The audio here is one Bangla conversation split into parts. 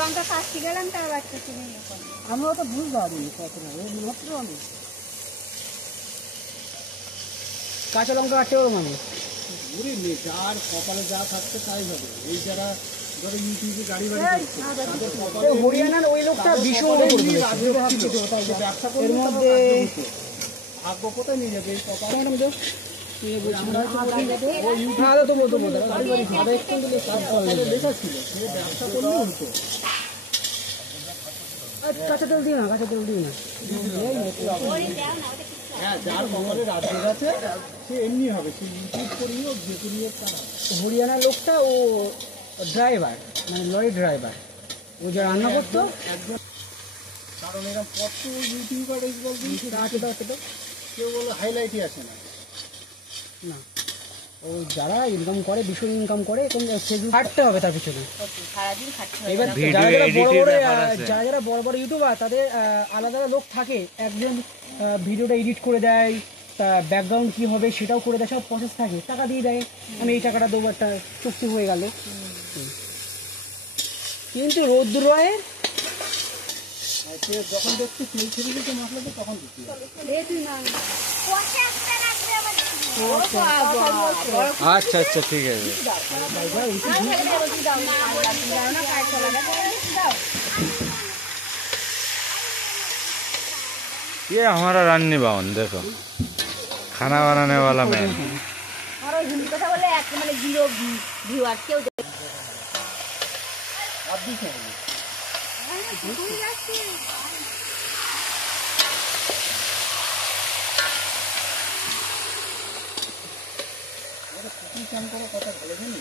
লঙ্কা কাটতে গেলাম তার বাচ্চা কিনে আমরা তো বুঝতে পারিনি কতটা মাত্র আমি কাঁচা লঙ্কা কাটতে পারবো মানে ঘুরে নে যার কপালে যা থাকছে তাই হবে। এই যারা ধরো ইউটিউবে গাড়ি বাড়ি হরিয়ানার ওই লোকটা ভীষণ ব্যবসা করে এর মধ্যে ভাগ্য কোথায় নিয়ে যাবে এই কপাল কাঁচা তেল দিও না, কাঁচা তেল দিও না। হ্যাঁ, যার কপালে রাজ্যের আছে সে এমনি হবে, সে ইউটিউব করিও যে করিও তারা। হরিয়ানার লোকটা ও ড্রাইভার, মানে লরি ড্রাইভার, ও যা রান্না করতো একজন। কারণ এরকম কত ইউটিউবার কেউ বলো হাইলাইটই আসে না। না, ও যারা ইনকাম করে ভীষণ ইনকাম করে, খাটতে হবে তার পিছনে এবার। যারা যারা বড় বড় ইউটিউবার তাদের আলাদা লোক থাকে, একজন ভিডিওটা এডিট করে দেয়, তা ব্যাকগ্রাউন্ড কী হবে সেটাও করে দেয়, সব প্রসেস থাকে, টাকা দিয়ে দেয়, আমি এই টাকাটা দেবো, একটা চুক্তি হয়ে গেল। কিন্তু রৌদ্র রায়ের যখন দেখছি তেল ছেড়ে দিতে মশলাতে তখন দিচ্ছি। আচ্ছা আচ্ছা, ঠিক আছে। ये हमारा रान्नी बावन देखो, खाना बनाने वाला मैन। কথা ভালো জানি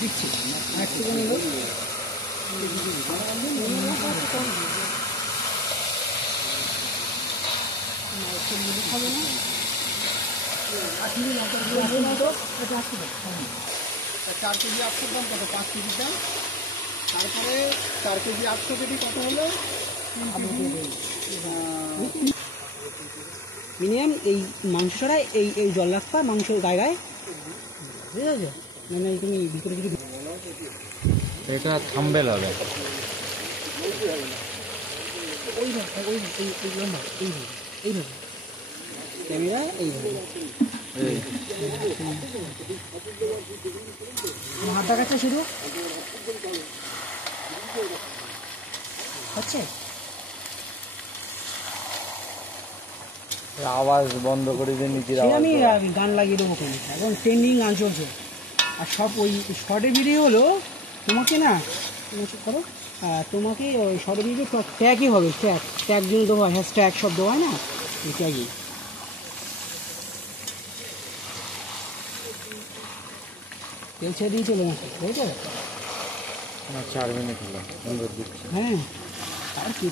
দিচ্ছি খাবে না 4 কেজি 800 দাম কত, 5 কেজি দাম, তারপরে 4 কেজি 800 কেজি কত হলো মিনিমাম। এই মাংস ছাড়া এই এই জল রাখবা মাংসের গায়ে গায়ে, বুঝে যাচ্ছে মানে তুমি ভিতরে কিছু এটা থাম্বেল হবে। এইভাবে ক্যামেরা এইভাবে হাত দেখাচ্ছে শুধু হচ্ছে। আওয়াজ বন্ধ করে দিয়ে নিচে আমি গান লাগিয়ে দেবো, এখন ট্রেন্ডিং গান চলছে। আর সব ওই শর্টের ভিডিও হলো তোমাকে না করো, তোমাকে ওই শর্টের ভিডিও ট্যাগই হবে, ট্যাগ জন্য দেওয়া হয়, হ্যাশট্যাগ সব দেওয়া হয় না, ওই ট্যাগই। তেল ছেড়ে দিয়ে চলে আসে, বুঝতে 4 মিনিট হলো। হ্যাঁ, আর কি।